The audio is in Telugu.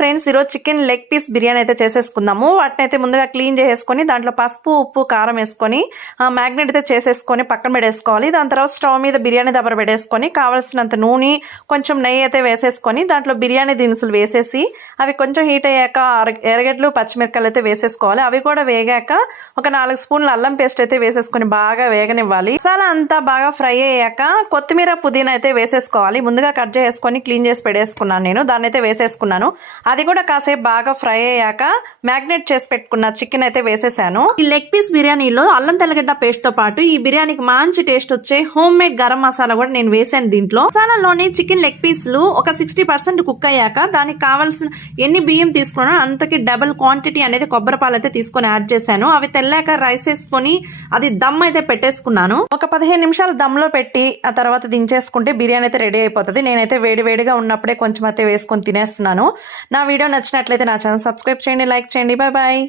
ఫ్రెండ్స్, ఈరోజు చికెన్ లెగ్ పీస్ బిర్యానీ అయితే చేసేసుకుందాము. వాటిని అయితే ముందుగా క్లీన్ చేసేసుకొని దాంట్లో పసుపు, ఉప్పు, కారం వేసుకొని మ్యాగ్నెట్ అయితే చేసేసుకొని పక్కన పెట్టేసుకోవాలి. దాని తర్వాత స్టవ్ మీద బిర్యానీ దబ్బర పెట్టేసుకొని కావాల్సినంత నూనె, కొంచెం నెయ్యి అయితే వేసేసుకొని దాంట్లో బిర్యానీ దినుసులు వేసేసి అవి కొంచెం హీట్ అయ్యాక ఎర్రగడ్డలు, పచ్చిమిరకాయలు అయితే వేసేసుకోవాలి. అవి కూడా వేగాక ఒక 4 స్పూన్ల అల్లం పేస్ట్ అయితే వేసేసుకొని బాగా వేగనివ్వాలి. మసాలా అంతా బాగా ఫ్రై అయ్యాక కొత్తిమీర, పుదీనా అయితే వేసేసుకోవాలి. ముందుగా కట్ చేసుకొని క్లీన్ చేసి పెట్టేసుకున్నాను నేను. దాన్ని అయితే వేసేసుకున్నాను. అది కూడా కాసేపు బాగా ఫ్రై అయ్యాక మ్యాగ్నేట్ చేసి పెట్టుకున్న చికెన్ అయితే వేసేసాను. ఈ లెగ్ పీస్ బిర్యానీలో అల్లం తెల్లగడ్డ పేస్ట్ తో పాటు ఈ బిర్యానీకి మంచి టేస్ట్ వచ్చే హోమ్ మేడ్ గరం మసాలా కూడా నేను వేసాను దీంట్లో. మసాలాలోని చికెన్ లెగ్ పీస్లు ఒక 60% కుక్ అయ్యాక దానికి కావాల్సిన ఎన్ని బియ్యం తీసుకున్నా అంతకి డబుల్ క్వాంటిటీ అనేది కొబ్బరి పాలు అయితే తీసుకొని యాడ్ చేశాను. అవి తెల్లాక రైస్ వేసుకొని అది దమ్ అయితే పెట్టేసుకున్నాను. ఒక 15 నిమిషాలు దమ్ లో పెట్టి ఆ తర్వాత దించేసుకుంటే బిర్యానీ అయితే రెడీ అయిపోతుంది. నేనైతే వేడివేడిగా ఉన్నప్పుడే కొంచెం అయితే వేసుకొని తినేస్తున్నాను. నా వీడియో నచ్చినట్లయితే నా ఛానల్ సబ్స్క్రైబ్ చేయండి, లైక్ చేయండి. Bye bye.